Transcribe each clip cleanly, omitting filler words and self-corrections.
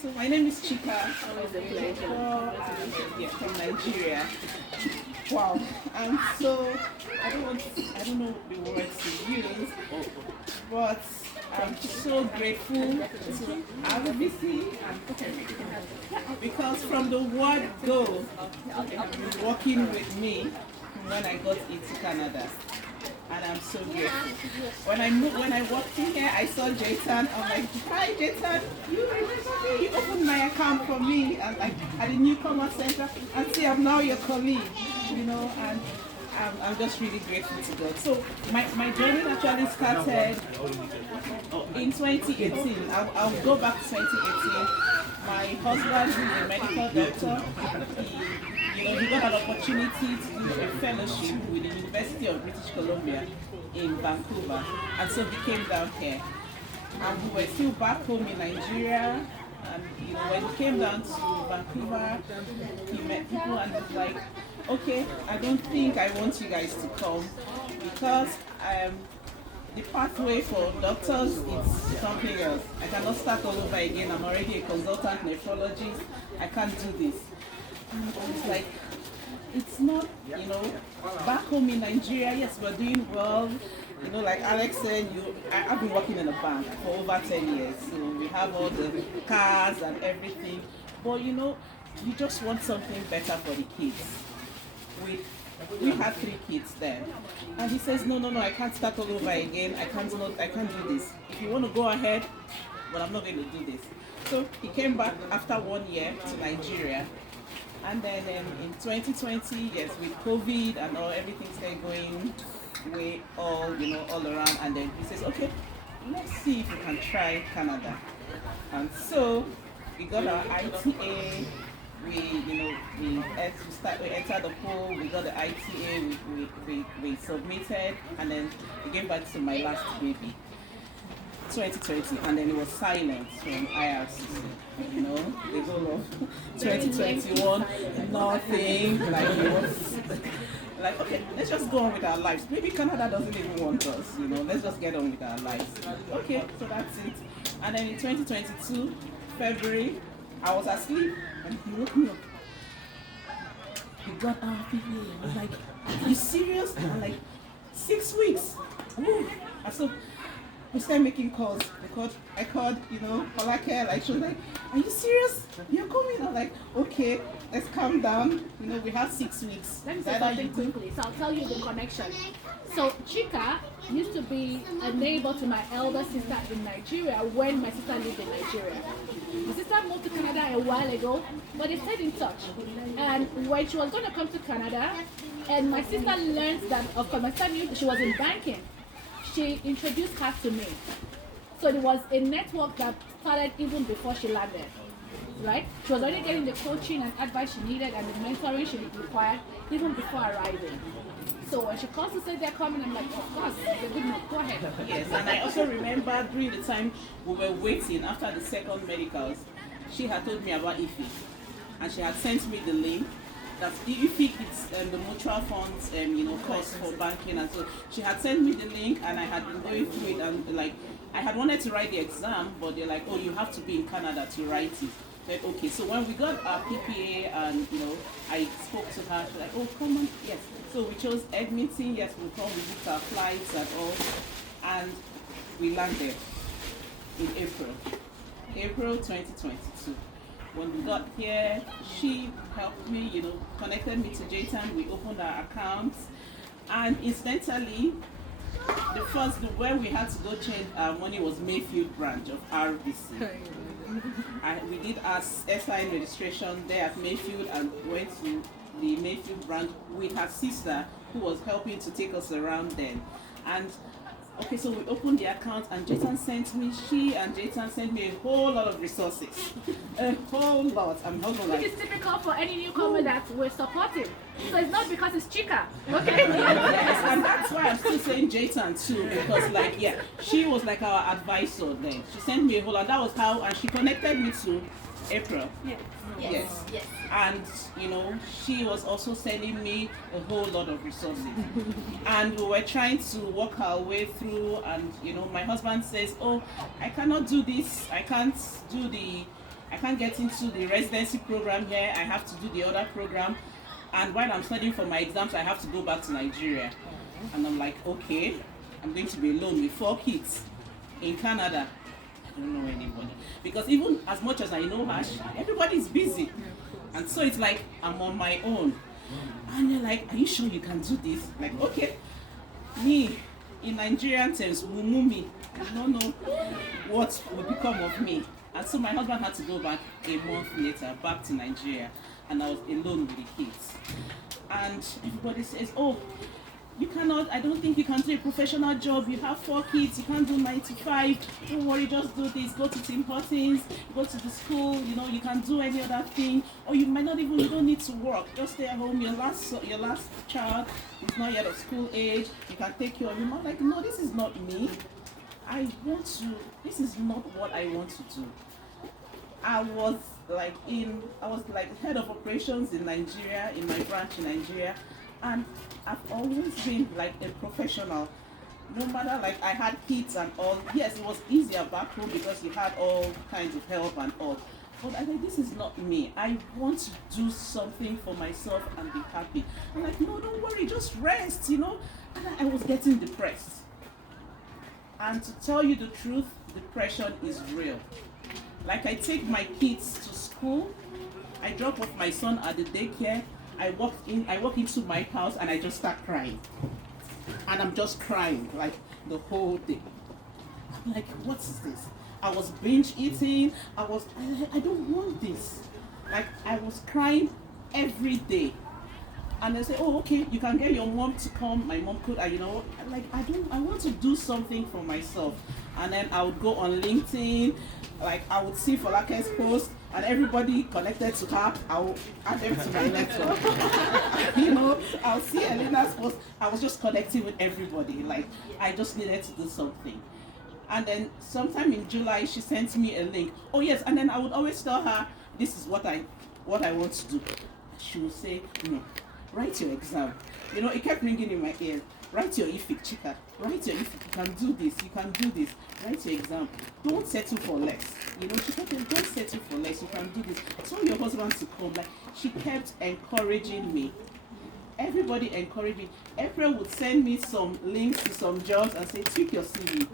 So my name is Chika. Always a pleasure. Yeah, from Nigeria. Wow. And so I don't know the words to use, but I'm so grateful to RBC because from the word go, you've been working with me when I got into Canada. And I'm so grateful. When I walked in here, I saw Jaytan. I'm like, hi Jaytan, you remember me? You opened my account for me and like at the Newcomer Center. And see, I'm now your colleague, and I'm just really grateful to God. So my journey actually started in 2018. I'll go back to 2018. My husband, who's a medical doctor, he got an opportunity to do a fellowship with the University of British Columbia in Vancouver, and so he came down here. And we were still back home in Nigeria, and when he came down to Vancouver, he met people and was like, okay, I don't think I want you guys to come because the pathway for doctors is something else. I cannot start all over again. I'm already a consultant nephrologist. I can't do this. And I was like, it's not, back home in Nigeria, yes, we're doing well. Like Alex said, I've been working in a bank for over 10 years. So we have all the cars and everything. But you just want something better for the kids. We had 3 kids then. And he says, no, I can't start all over again. I can't do this. If you want to go ahead, but I'm not going to do this. So he came back after 1 year to Nigeria. And then in 2020, yes, with COVID and everything started going way all around. And then he says, okay, let's see if we can try Canada. And so we got our ITA. We entered the poll. We got the ITA. We submitted, and then we came back to my last baby. 2020, and then it was silent from IRCC. The whole of 2021, nothing. Like it was like, okay, let's just go on with our lives. Maybe Canada doesn't even want us. Let's just get on with our lives. Okay, so that's it. And then in 2022, February, I was asleep, and he woke me up. We got our PPA. I was like, are you serious? I'm like, 6 weeks. Ooh. And so we started making calls. I called, Holake, like she was like, are you serious? You're coming? I'm like, okay, let's calm down. We have 6 weeks. Let me say something quickly. So I'll tell you the connection. So Chika used to be a neighbor to my elder sister in Nigeria when my sister lived in Nigeria. My sister moved to Canada a while ago, but they stayed in touch. And when she was going to come to Canada, and my sister learned that, of course, my sister knew she was in banking. She introduced her to me. So there was a network that started even before she landed, right? She was already getting the coaching and advice she needed and the mentoring she required even before arriving. So when she calls to say they're coming, I'm like, of course, it's a good move. Go ahead. Yes, and I also remember during the time we were waiting after the second medicals, she had told me about EFIC, and she had sent me the link. That EFIC is the mutual funds, course for banking, and so she had sent me the link, and I had been going through it, and like I had wanted to write the exam, but they're like, oh, you have to be in Canada to write it. But okay, so when we got our PPA, and I spoke to her, she's like, oh, come on, yes. So we chose Edmonton, yes, we come, we booked our flights and all, and we landed in April 2022. When we got here, she helped me, connected me to Jaytan. We opened our accounts, and incidentally, where we had to go change our money was Mayfield branch of RBC. We did our SIN registration there at Mayfield and went to the Mayfield branch with her sister, who was helping to take us around then. And okay, so we opened the account, and Jaytan sent me a whole lot of resources. A whole lot. Which is typical for any newcomer that we're supporting. So it's not because it's Chika, okay? Yes, and that's why I'm still saying Jaytan too, because she was like our advisor then. She sent me a whole lot. That was how, and she connected me to April. Yes. And she was also sending me a whole lot of resources. And we were trying to work our way through, and my husband says, oh, I cannot do this. I I can't get into the residency program here. I have to do the other program. And while I'm studying for my exams, I have to go back to Nigeria. And I'm like, okay, I'm going to be alone with 4 kids in Canada. I don't know anybody. Because even as much as I know Ash, everybody's busy. And so it's like, I'm on my own. And they're like, are you sure you can do this? Like, okay. Me, in Nigerian terms, mumumi. I don't know what will become of me. And so my husband had to go back a month later, back to Nigeria. And I was alone with the kids. And everybody says, oh, you cannot, I don't think you can do a professional job. You have 4 kids, you can't do 9 to 5. Don't worry, just do this. Go to Tim Hortons, go to the school, you can do any other thing. Or you might not even, you don't need to work. Just stay at home. Your last child is not yet of school age. You can take care of him. I'm like, no, this is not me. This is not what I want to do. I was like head of operations in Nigeria, in my branch in Nigeria. And I've always been like a professional. No matter, like, I had kids and all. Yes, it was easier back home because you had all kinds of help and all. But I think this is not me. I want to do something for myself and be happy. I'm like, no, don't worry, just rest, And I was getting depressed. And to tell you the truth, depression is real. Like, I take my kids to school. I drop off my son at the daycare. I walk into my house and I just start crying. And I'm just crying like the whole day. I'm like, what is this? I was binge eating. I don't want this. Like, I was crying every day. And they say, oh, okay, you can get your mom to come. My mom could, I want to do something for myself. And then I would go on LinkedIn, like I would see Folake's post, and everybody connected to her, I will add them to my network. I'll see Elena's post. I was just connecting with everybody. Like, I just needed to do something. And then sometime in July, she sent me a link. Oh yes, and then I would always tell her, this is what I want to do. She would say, no, write your exam. It kept ringing in my ear. Write your EFIC, Chika. Write your EFIC. You can do this. You can do this. Write your exam. Don't settle for less. She kept saying, don't settle for less. You can do this. Tell your husband to come. Like, she kept encouraging me. Everybody encouraged me. April would send me some links to some jobs and say, tweak your CV.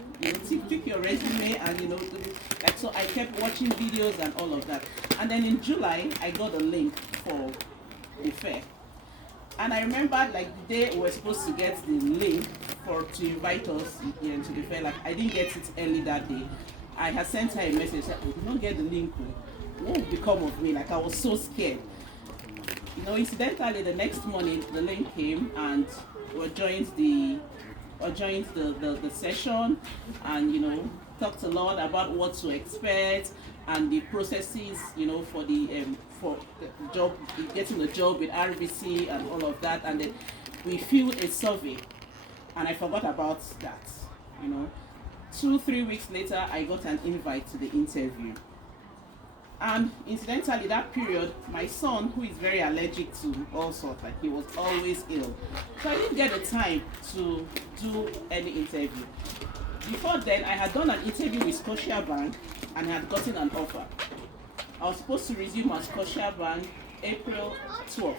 Tweak your resume, and do this. Like, so I kept watching videos and all of that. And then in July, I got a link for the fair. And I remember, like, the day we were supposed to get the link to invite us to the fair. Like, I didn't get it early that day. I had sent her a message, said, we did not get the link. What will become of me? Like, I was so scared. Incidentally, the next morning, the link came, and we joined the session, and talked a lot about what to expect and the processes, for the job, getting the job with RBC and all of that. And then we filled a survey, and I forgot about that. 2-3 weeks later, I got an invite to the interview. And incidentally, that period, my son, who is very allergic to all sorts, like, he was always ill. So I didn't get the time to do any interview. Before then, I had done an interview with Scotiabank and I had gotten an offer. I was supposed to resume at Scotiabank April 12th.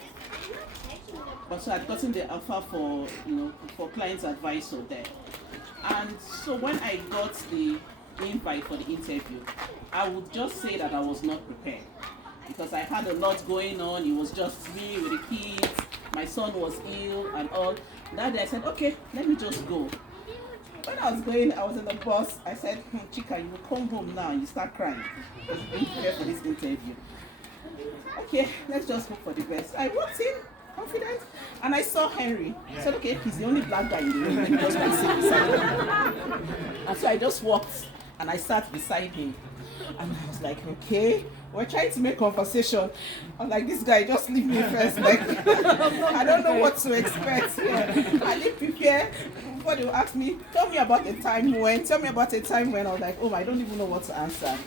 But so I had gotten the offer for client advisor there. And so when I got the invite for the interview, I would just say that I was not prepared because I had a lot going on. It was just me with the kids. My son was ill and all. That day I said, okay, let me just go. When I was going, I was in the bus. I said, Chika, you will come home now and you start crying because you're being prepared for this interview. Okay, let's just hope for the best. I walked in, confident, and I saw Henry. I said, okay, he's the only black guy in the room. Let me just go sit beside him. And so I just walked and I sat beside him. And I was like, okay, we're trying to make conversation. I'm like, this guy, just leave me first. Like, I don't know what to expect here. I didn't prepare. Before they will ask me, tell me about a time when. I was like, oh, I don't even know what to answer. And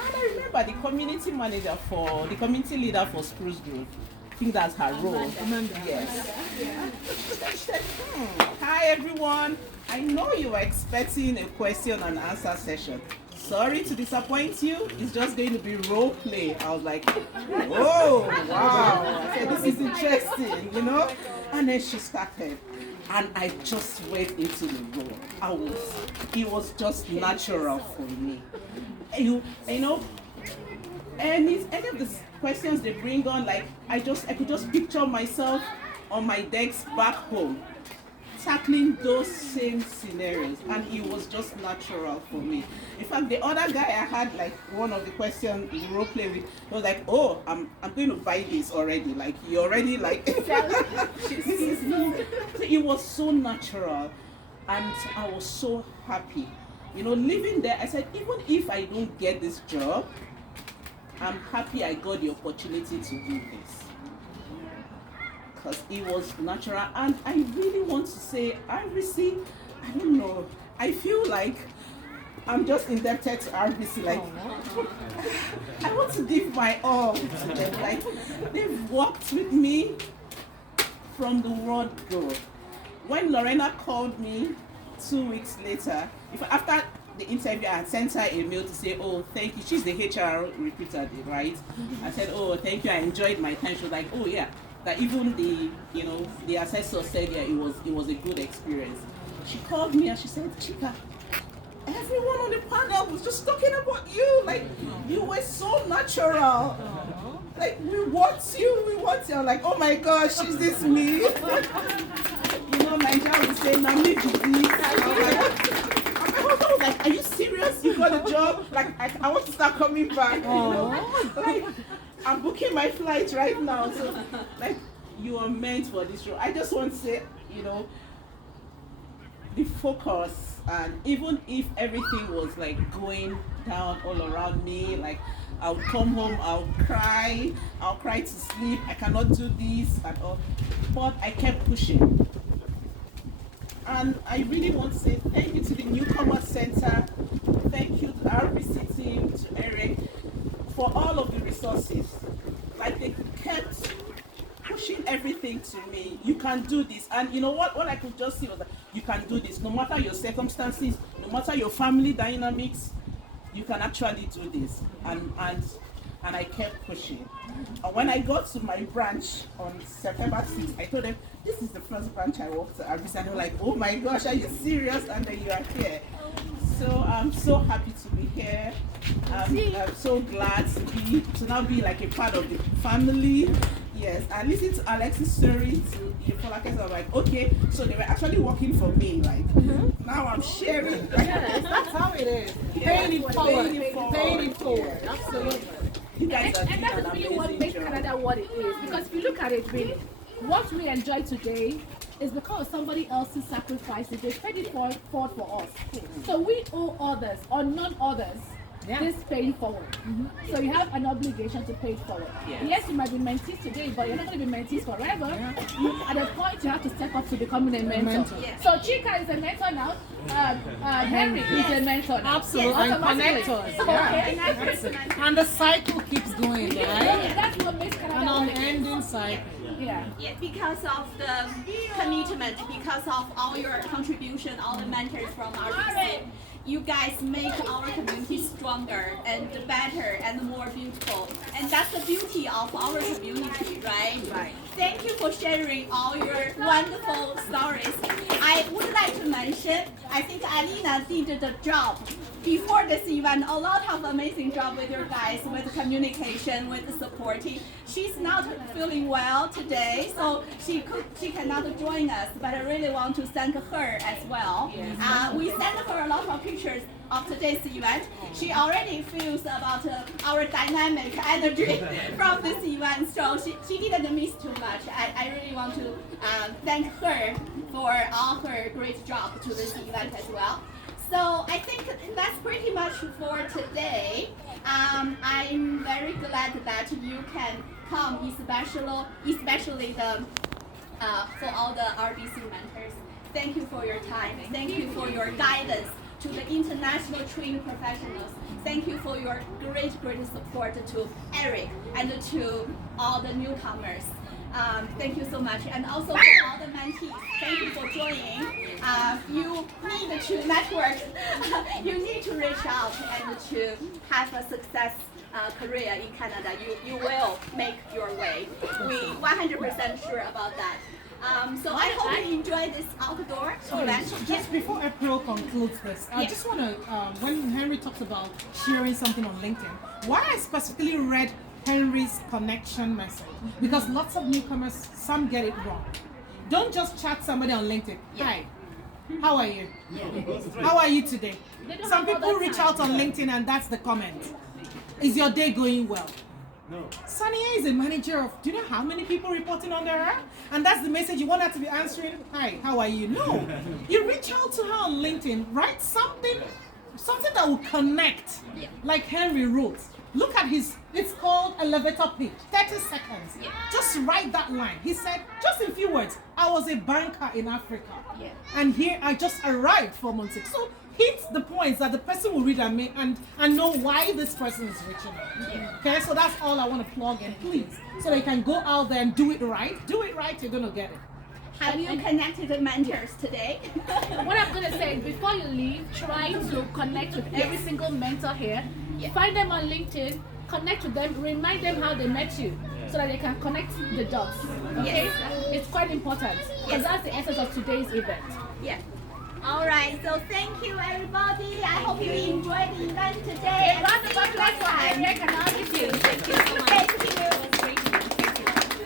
I remember the community leader for Spruce Grove. I think that's her role. Amanda. Yes. She said, hi everyone. I know you were expecting a question and answer session. sorry to disappoint you, it's just going to be role play. I was like, oh, wow. I said, this is interesting, you know? And then she started. And I just went into the role. It was just natural for me. You know, any of the questions they bring on, like, I could just picture myself on my decks back home, tackling those same scenarios, and it was just natural for me. In fact, the other guy I had, like, one of the questions in role play with, he was like, oh, I'm going to buy this already. Like, you already, like, it was so natural, and I was so happy. You know, living there, I said, even if I don't get this job, I'm happy I got the opportunity to do this. Because it was natural, and I really want to say, RBC, I don't know, I feel like I'm just indebted to RBC. Like, I want to give my all to them. Like, they've worked with me from the word go. When Lorena called me 2 weeks later, after the interview, I had sent her a mail to say, oh, thank you. She's the HR recruiter, right? I said, oh, thank you, I enjoyed my time. She was like, oh yeah. That even the assessor said, yeah, it was a good experience. She called me and she said, Chika, everyone on the panel was just talking about you. Like, you were so natural. Like, we want you. I'm like, oh my gosh, is this me? You know, Nigeria would say, now me disease. My husband was like, are you serious? You got a job? Like, I want to start coming back. You know? Like, I'm booking my flight right now. So, like, you are meant for this role. I just want to say, you know, the focus, and even if everything was like going down all around me, like, I'll come home, I'll cry to sleep, I cannot do this and all, but I kept pushing. And I really want to say thank you to the Newcomer Center, thank you to the RBC team, to Eric, for all of the resources. Like, they kept pushing everything to me. You can do this. And you know what I could just see was that you can do this. No matter your circumstances, no matter your family dynamics, you can actually do this. And I kept pushing. And when I got to my branch on September 6th, I told them, this is the first branch I walked to. And they were like, oh my gosh, are you serious? And then you are here. So I'm so happy to be here. I'm so glad to now be like a part of the family. Yes, I listened to Alex's story to Folakes. I was like, okay, so they were actually working for me. Like, now I'm sharing. Yes, that's how it is. Paying it forward. Absolutely. You guys are And that is really what makes Canada what it is. Because if you look at it really, what we enjoy today is because somebody else's sacrifices. They paid it forward for us. So we owe others or non-others this paying forward. So you have an obligation to pay it forward. Yes, you might be mentees today, but you're not going to be mentees forever. At a point, you have to step up to becoming a mentor. So Chika is a mentor now. Henry is a mentor now. Absolutely. And connectors. And the cycle keeps going, right? That's what makes Canada An unending cycle. Yeah, because of the commitment, because of all your contribution, all the mentors from RBC, you guys make our community stronger and better and more beautiful. And that's the beauty of our community, right? Right. Thank you for sharing all your wonderful stories. I would like to mention, I think Alina did the job before this event, a lot of amazing job with your guys, with communication, with supporting. She's not feeling well today, so she cannot join us, but I really want to thank her as well. We sent her a lot of pictures of today's event. She already feels about our dynamic energy from this event, so she didn't miss too much. I really want to thank her for all her great job to this event as well. So I think that's pretty much for today. I'm very glad that you can come, especially the for all the RBC mentors. Thank you for your time. Thank you for your guidance to the international training professionals. Thank you for your great support to Eric and to all the newcomers. Thank you so much. And also for all the mentees, thank you for joining. You need to network. You need to reach out and to have a success career in Canada. You will make your way. We 100% sure about that. So I hope you enjoy this outdoor event. Just before April concludes this, I just want to, when Henry talks about sharing something on LinkedIn, why I specifically read Henry's connection message, because lots of newcomers, some get it wrong. Don't just chat somebody on LinkedIn. Hi, how are you? How are you today? Some people reach out on LinkedIn and that's the comment. Is your day going well? No. Sania is a manager of, do you know how many people reporting under her? And that's the message you want her to be answering. Hi, how are you? No. You reach out to her on LinkedIn, write something that will connect, like Henry wrote. Look at it's called elevator pitch, 30 seconds. Just write that line. He said, just in few words, I was a banker in Africa. And here I just arrived 4 months ago. So hit the points that the person will read and know why this person is reaching out. Okay, so that's all I want to plug in, please. So they can go out there and do it right. Do it right, you're going to get it. Have you connected with mentors today? What I'm going to say is before you leave, try to connect with every single mentor here. Find them on LinkedIn, connect with them, remind them how they met you so that they can connect the dots. Okay? It's quite important because that's the essence of today's event. All right, so thank you everybody. I hope you enjoyed the event today. Round of applause for ERIEC and all of you. Thank you so much.